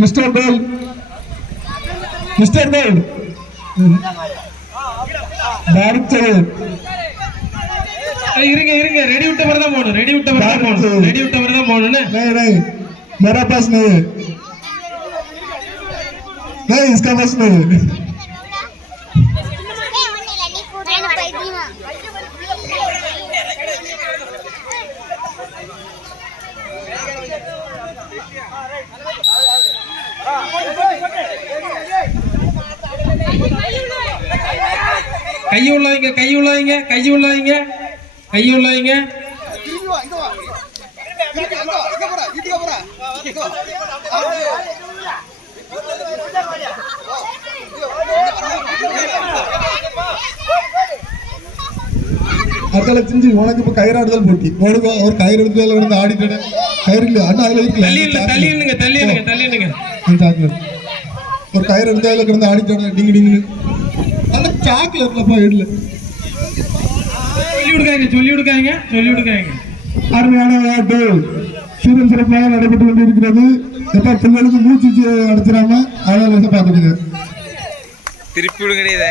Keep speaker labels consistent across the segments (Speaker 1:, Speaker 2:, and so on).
Speaker 1: mister Cole mister Cole director
Speaker 2: ஏய், இருங்க இருங்க ரெடி விட்ட மாதிரி தான் போகணும் ரெடி விட்ட மாதிரி தான் போகணும் ரெடி விட்ட மாதிரி தான் போகணும்னு
Speaker 1: नहीं नहीं मेरा पास नहीं है नहीं इसका पास नहीं है
Speaker 2: கை உள்ளாதீங்க கை உள்ளாதீங்க கை உள்ளாதீங்க கை உள்ளாதீங்க
Speaker 3: திரும்பி வா இங்க வா வா இங்க வீட்டுக்கு போடா
Speaker 1: அத்தல செஞ்சு உனக்கு இப்ப கயிறாடுதல் போட்டி. ஓடுங்க ஒரு கயிறு எடுத்து இருந்து ஆடிட்டு கயிறு இல்ல அண்ணா அதுல
Speaker 2: தள்ளி இல்ல தள்ளி
Speaker 1: இருக்குல்ல
Speaker 2: இல்லைங்க தள்ளி இல்லைங்க தள்ளி இல்லைங்க
Speaker 1: சாக்லேட் ஒரு கயிறு எடுத்து அதுல கிடந்து ஆடிட்டு டிங்கு டிங்கு. அந்த சாக்லேட்லப்பா இடல
Speaker 2: சொல்லி விடுக்காங்க சொல்லி விடுக்காங்க
Speaker 1: அருமையான விளையாட்டு. சீரும் சிறப்பாக நடைபெற்று கொண்டிருக்கிறது. எப்ப பிள்ளைகளுக்கு மூச்சு அடைச்சிடாம அதனால பார்த்துடுங்க
Speaker 4: திருப்பி விடுங்கடே இதை.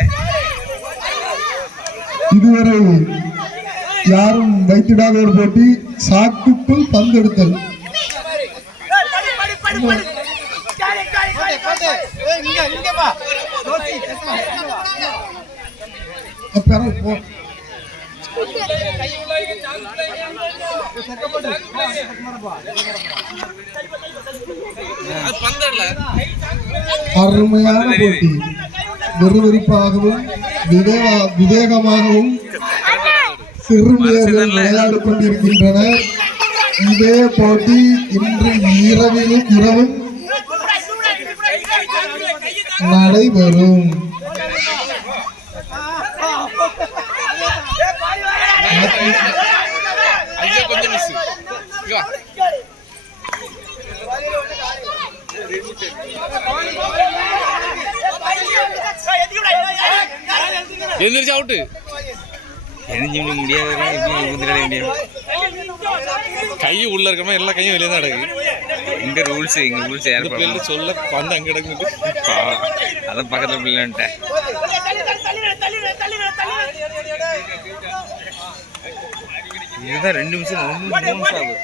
Speaker 1: இதுவரை யாரும் வைத்திடாத ஒரு போட்டி. சாக்குக்குள் பந்து அருமையான போட்டி. விறுவிறுப்பாகவும் விவேக- விவேகமாகவும் சிறுமியர்கள் விளையாடி கொண்டிருக்கின்றனர் இதே போட்டி இன்று இரவிலும் இரவும் நடைபெறும்.
Speaker 4: எந்திரிச்சு அவுட்டு எரிஞ்சு முடியாது எப்படி ஊந்துட முடியும் கை உள்ள இருக்கமா எல்லா கையும் வெளியே தான் கிடக்கு
Speaker 5: எங்க ரூல்ஸ் எங்க ரூல்ஸ் யார்
Speaker 4: இந்த பிள்ளை சொல்ல பந்து அங்க கிடக்குது.
Speaker 5: அதான் பக்கத்துல பிள்ளைன்ட்டேன் இதுதான் ரெண்டு நிமிஷம் மூணு நிமிஷம் ஆகுது.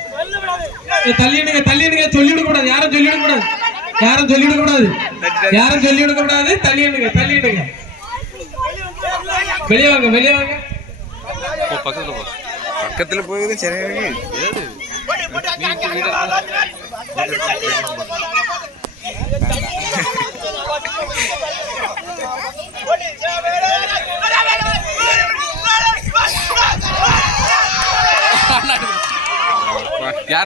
Speaker 2: தள்ளிடுங்க தள்ளிடுங்க சொல்லிவிட கூடாது யாரும் சொல்லிவிட கூடாது யாரும் சொல்லிவிட கூடாது யாரும் சொல்லிவிட கூடாது தள்ளிடுங்க தள்ளிடுங்க வெளியே வாங்க வெளியே வாங்க.
Speaker 4: போ பக்கத்துல போ
Speaker 5: பக்கத்துல போகுது சரி